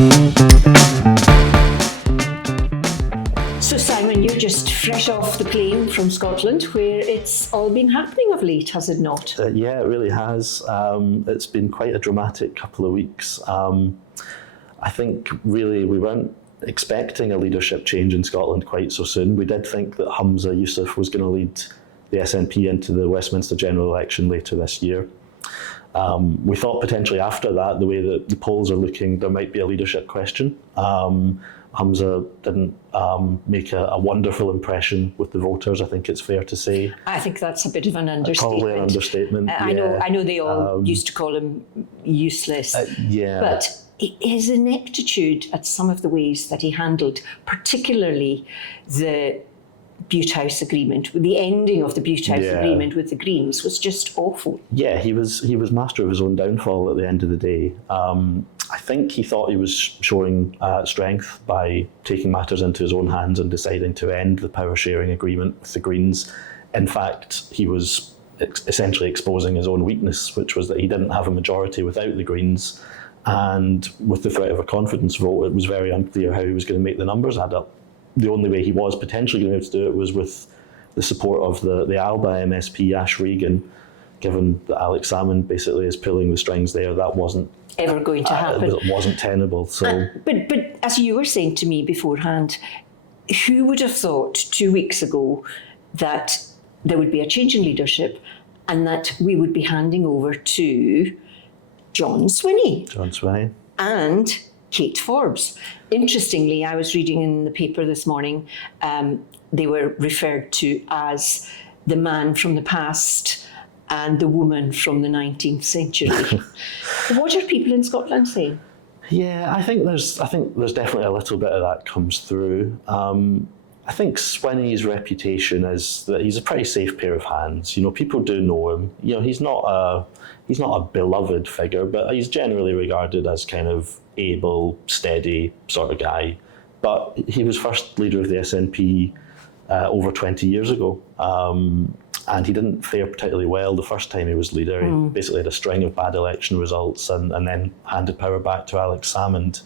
So Simon, you're just fresh off the plane from Scotland, where it's all been happening of late, has it not? Yeah, it really has. It's been quite a dramatic couple of weeks. I think really we weren't expecting a leadership change in Scotland quite so soon. We did think that Humza Yousaf was going to lead the SNP into the Westminster general election later this year. We thought potentially after that, the way that the polls are looking, there might be a leadership question. Humza didn't make a wonderful impression with the voters, I think it's fair to say. I think that's a bit of an understatement. Probably an understatement. I know they all used to call him useless. But his ineptitude at some of the ways that he handled, particularly the Bute House agreement, the ending of the Bute House agreement with the Greens, was just awful. Yeah, he was master of his own downfall at the end of the day. I think he thought he was showing strength by taking matters into his own hands and deciding to end the power sharing agreement with the Greens. In fact, he was essentially exposing his own weakness, which was that he didn't have a majority without the Greens. And with the threat of a confidence vote, it was very unclear how he was going to make the numbers add up. The only way he was potentially going to be able to do it was with the support of the Alba MSP, Ash Regan. Given that Alex Salmond basically is pulling the strings there, that wasn't ever going to happen. It wasn't tenable. So, but as you were saying to me beforehand, who would have thought 2 weeks ago that there would be a change in leadership and that we would be handing over to John Swinney and Kate Forbes? Interestingly, I was reading in the paper this morning, they were referred to as the man from the past and the woman from the 19th century. What are people in Scotland saying? Yeah, I think there's definitely a little bit of that comes through. I think Swinney's reputation is that he's a pretty safe pair of hands. You know, people do know him. You know, he's not a beloved figure, but he's generally regarded as kind of able, steady sort of guy. But he was first leader of the SNP over 20 years ago. And he didn't fare particularly well the first time he was leader. He basically had a string of bad election results and then handed power back to Alex Salmond.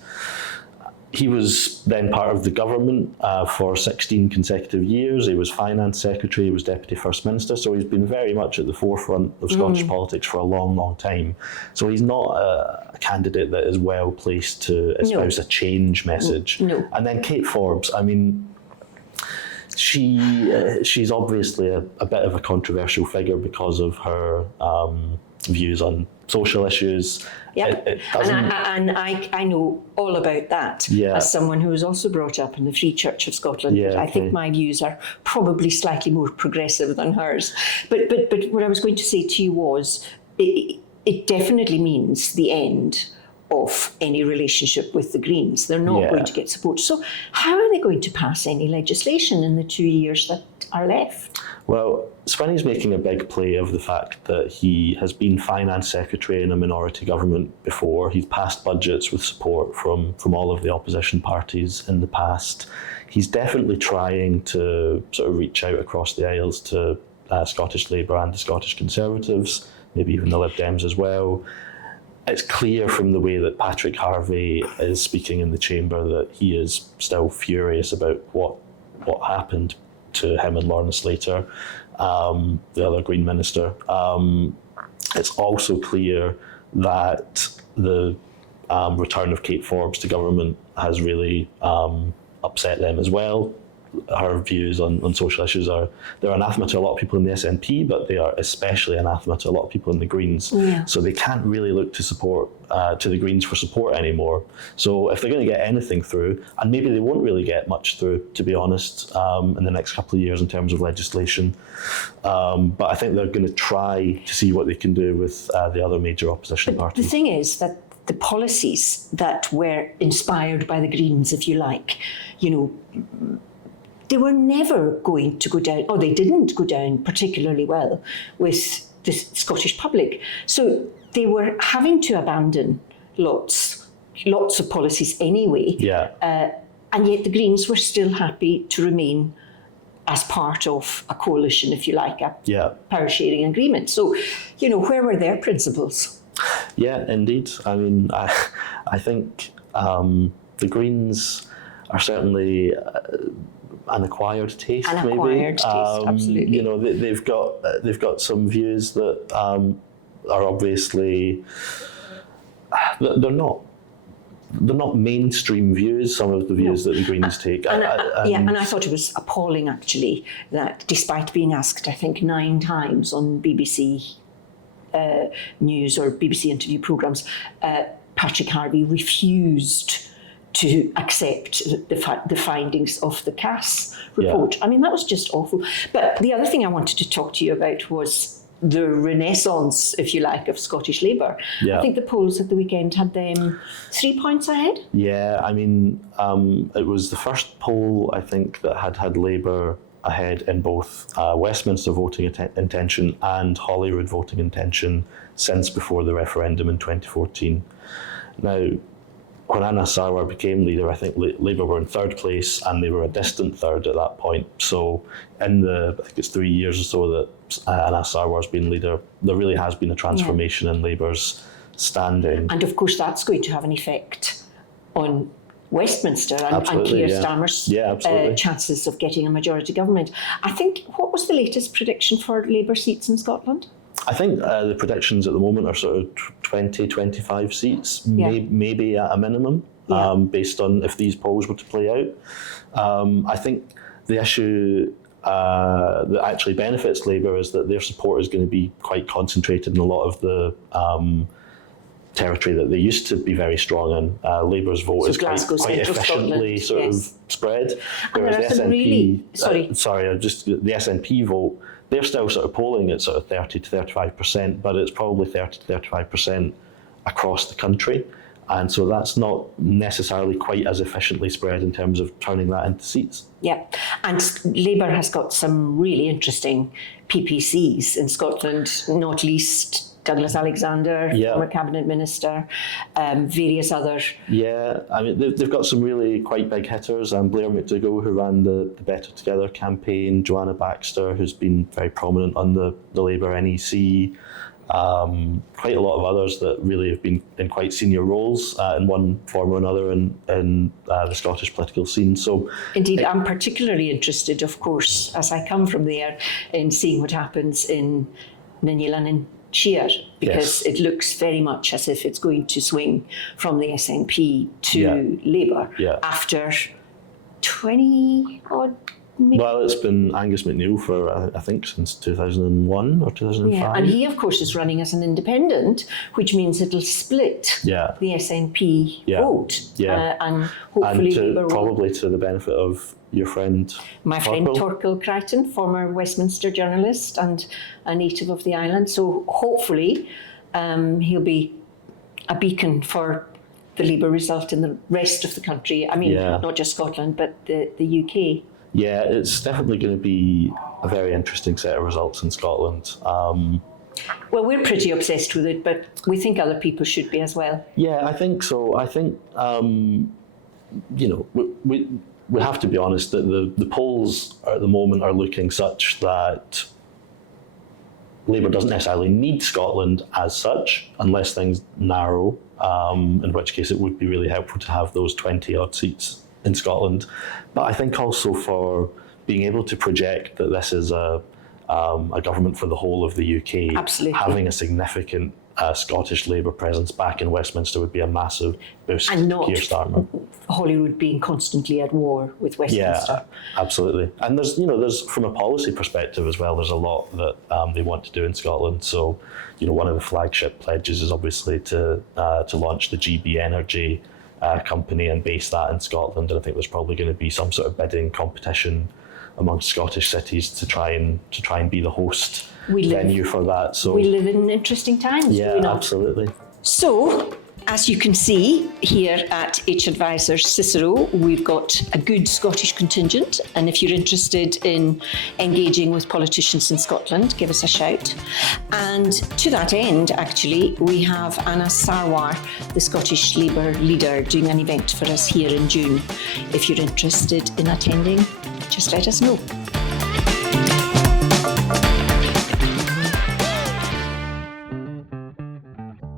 He was then part of the government for 16 consecutive years. He was finance secretary, he was deputy first minister, so he's been very much at the forefront of Scottish politics for a long, long time. So he's not a candidate that is well placed to espouse a change message. No. And then Kate Forbes, I mean, she's obviously a bit of a controversial figure because of her views on social issues. Yeah, and I know all about that as someone who was also brought up in the Free Church of Scotland. Yeah, I think my views are probably slightly more progressive than hers. But what I was going to say to you was, it definitely means the end of any relationship with the Greens. They're not going to get support. So how are they going to pass any legislation in the 2 years that are left? Well, Swinney's making a big play of the fact that he has been finance secretary in a minority government before. He's passed budgets with support from all of the opposition parties in the past. He's definitely trying to sort of reach out across the aisles to Scottish Labour and the Scottish Conservatives, maybe even the Lib Dems as well. It's clear from the way that Patrick Harvey is speaking in the chamber that he is still furious about what happened to him and Lorna Slater, the other Green minister. It's also clear that the return of Kate Forbes to government has really upset them as well. Her views on social issues they're anathema to a lot of people in the SNP, but they are especially anathema to a lot of people in the Greens. Yeah. So they can't really look to the Greens for support anymore. So if they're going to get anything through, and maybe they won't really get much through, to be honest, in the next couple of years in terms of legislation. But I think they're going to try to see what they can do with the other major opposition parties. The thing is that the policies that were inspired by the Greens, if you like, they were never going to go down, or they didn't go down particularly well with the Scottish public. So they were having to abandon lots of policies anyway. Yeah. And yet the Greens were still happy to remain as part of a coalition, if you like, a power sharing agreement. So, where were their principles? Yeah, indeed. I mean, I think The Greens are certainly an acquired taste, An maybe. acquired taste, absolutely. You know, they've got some views that are obviously they're not mainstream views. Some of the views that the Greens take, and I thought it was appalling actually that despite being asked, I think 9 times on BBC News or BBC interview programmes, Patrick Harvey refused to accept the findings of the Cass report. I mean, that was just awful. But the other thing I wanted to talk to you about was the renaissance, if you like, of Scottish Labour. Yeah. I think the polls at the weekend had them 3 points ahead. Yeah, I mean, it was the first poll, I think, that had Labour ahead in both Westminster voting intention and Holyrood voting intention since before the referendum in 2014. Now, when Anas Sarwar became leader, I think Labour were in 3rd place and they were a distant 3rd at that point. So in I think it's 3 years or so that Anas Sarwar's been leader, there really has been a transformation in Labour's standing. And of course that's going to have an effect on Westminster and Keir Starmer's chances of getting a majority government. I think, what was the latest prediction for Labour seats in Scotland? I think the predictions at the moment are sort of 20, 25 seats, maybe at a minimum, based on if these polls were to play out. I think the issue that actually benefits Labour is that their support is going to be quite concentrated in a lot of the territory that they used to be very strong in. Labour's vote is quite efficiently sort of spread, whereas the SNP, the SNP vote, they're still sort of polling at sort of 30 to 35%, but it's probably 30 to 35% across the country. And so that's not necessarily quite as efficiently spread in terms of turning that into seats. Yeah, and Labour has got some really interesting PPCs in Scotland, not least Douglas Alexander, former cabinet minister, various other. Yeah, I mean, they've got some really quite big hitters. Blair McDougall, who ran the Better Together campaign, Joanna Baxter, who's been very prominent on the Labour NEC, quite a lot of others that really have been in quite senior roles in one form or another in the Scottish political scene. So, indeed, I'm particularly interested, of course, as I come from there, in seeing what happens in Ninilan and Sheer, because it looks very much as if it's going to swing from the SNP to Labour after 20 odd. Well, it's been Angus MacNeil for, I think, since 2001 or 2005. Yeah, and he, of course, is running as an independent, which means it'll split the SNP vote. Yeah. And hopefully Labour probably to the benefit of your friend, my friend Torquil Crichton, former Westminster journalist and a native of the island. So hopefully he'll be a beacon for the Labour result in the rest of the country. I mean, not just Scotland, but the UK. Yeah, it's definitely going to be a very interesting set of results in Scotland. Well, we're pretty obsessed with it, but we think other people should be as well. Yeah, I think so. I think, we have to be honest that the polls at the moment are looking such that Labour doesn't necessarily need Scotland as such, unless things narrow, in which case it would be really helpful to have those 20-odd seats in Scotland. But I think also for being able to project that this is a government for the whole of the UK, absolutely, having a significant Scottish Labour presence back in Westminster would be a massive boost to Keir Starmer. Holyrood being constantly at war with Westminster. Yeah, absolutely. And there's from a policy perspective as well, there's a lot that they want to do in Scotland. So, one of the flagship pledges is obviously to launch the GB Energy company and base that in Scotland. And I think there's probably going to be some sort of bidding competition amongst Scottish cities to try and be the host venue for that. So we live in interesting times. Yeah, absolutely. So, as you can see here at H Advisors Cicero, we've got a good Scottish contingent, and if you're interested in engaging with politicians in Scotland, give us a shout. And to that end, actually, we have Anas Sarwar, the Scottish Labour leader, doing an event for us here in June. If you're interested in attending, just let us know.